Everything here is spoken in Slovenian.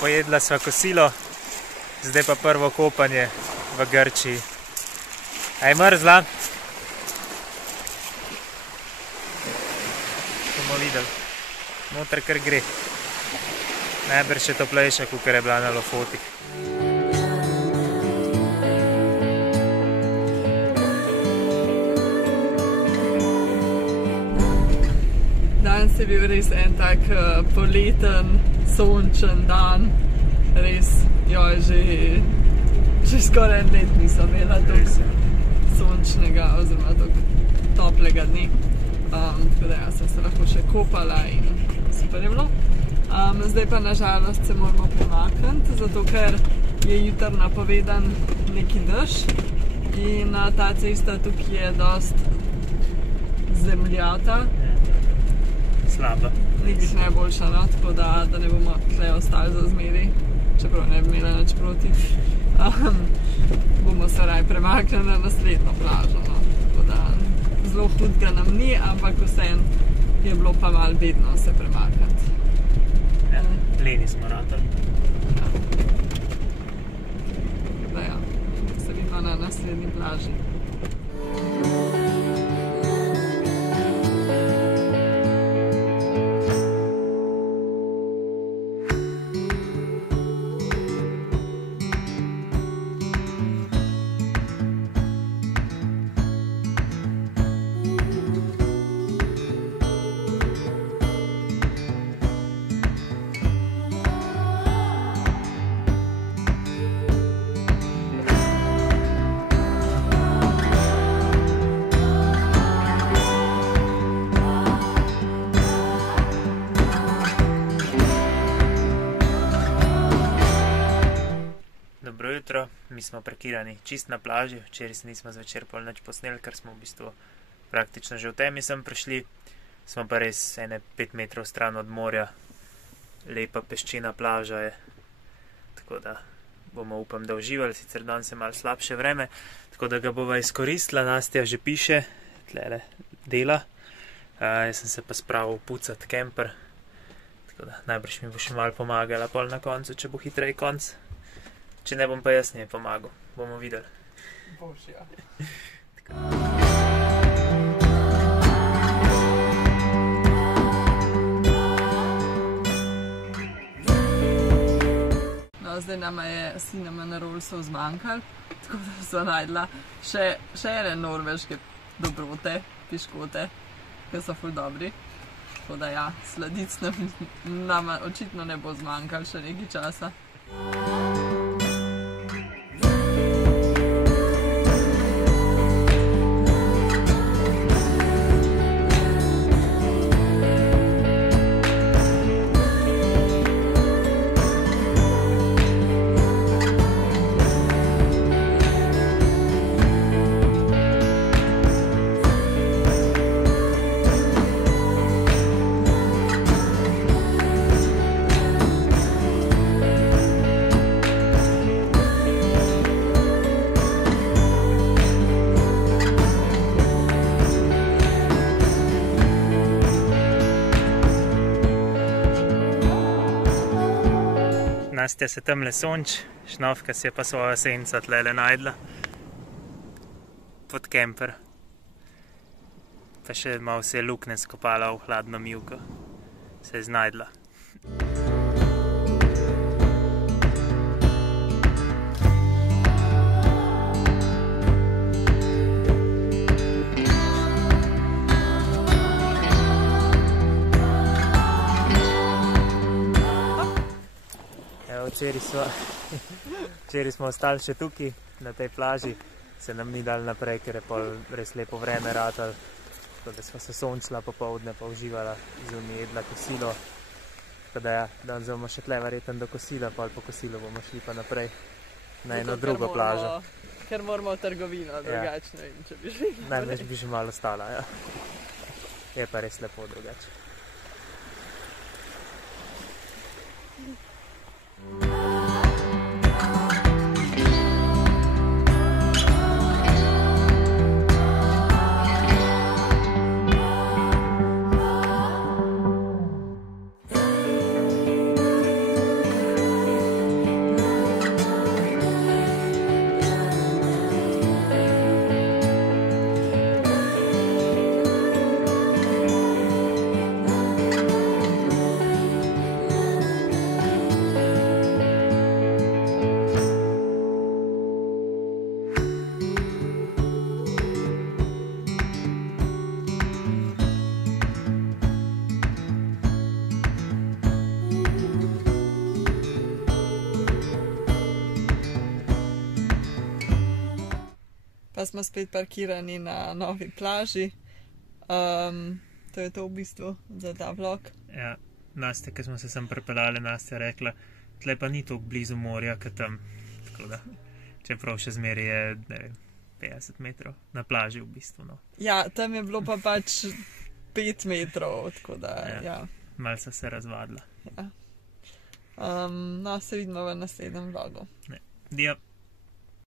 pojedla sva kosilo, zdaj pa prvo kopanje v Grčiji. A je mrzla? Bomo videli. Noter kar gre. Najbrž je toplejša, kakor je bila na Lofotih. Danes je bil res en tak poleten, sončen dan. Res, že skoraj en let nisem imela toliko sončnega oziroma toliko toplega dne. Tako da sem se lahko še kopala in super je bilo. Zdaj pa nažalost se moramo premakniti, zato ker je jutri napovedan neki dež in ta cesta tukaj je dost zemljata. Slaba. Nikdih najboljša, no? Tako da ne bomo tukaj ostali za zmeri, čeprav ne bi imela nič proti. Bomo se raje premaknili na naslednjo plažo, no? Tako da zelo hudega nam ni, ampak vseeno je bilo pa malo bedno se premakniti. Ja, leni smo ratali. Da ja, se vidimo na naslednji plaži. Dobro jutro, mi smo parkirani čist na plaži, včeraj se nismo zvečer pol nič posneli, ker smo v bistvu praktično že v temi sem prišli, smo pa res ene 5 metrov stran od morja, lepa peščena plaža je, tako da bomo upam, da uživali, sicer danes je malo slabše vreme, tako da ga bova izkoristila, Nastja že piše, tlele dela, jaz sem se pa spravil pucat kemper, tako da najbrž mi bo še malo pomagala pol na koncu, če bo hitrej konc. Če ne bom pa jaz njej pomagal, bomo videli. Boš, ja. No, zdaj nama je cinnamon rollsov zmanjkalo, tako da so najdla še ene norveške dobrote, piškote, ki so ful dobri. Tako da ja, sladic nama očitno ne bo zmanjkalo še nekaj časa. Nastja se tamle sonč, Šnofka si je pa svojo senca tlele najdla pod kemper. Pa še malo se je lukne skopala v hladno mivko. Se je znajdla. Včeraj smo ostali še tukaj, na tej plaži, se nam ni dal naprej, ker je pol res lepo vreme ratal, tako da smo se sončila popoldne, pa uživala, zunaj jedla kosilo, tako da ja, danes bomo še tle verjetno do kosila, pol po kosilu bomo šli pa naprej na eno drugo plažo. Ker moramo v trgovino, drugače ne vem, če bi šli naprej. Največ bi že malo ostala, ja. Je pa res lepo drugače. smo spet parkirani na novi plaži. To je to v bistvu za ta vlog. Ja, Nastja, ki smo se sem pripeljali, Nastja rekla, tle pa ni tako blizu morja, kot tam. Tako da, čeprav še zmeri je, ne vem, 50 metrov na plaži v bistvu. No. Ja, tam je bilo pa pač 5 metrov, tako da, ja. Malce se razvadila. Ja. No, se vidimo v naslednjem vlogu. Ja.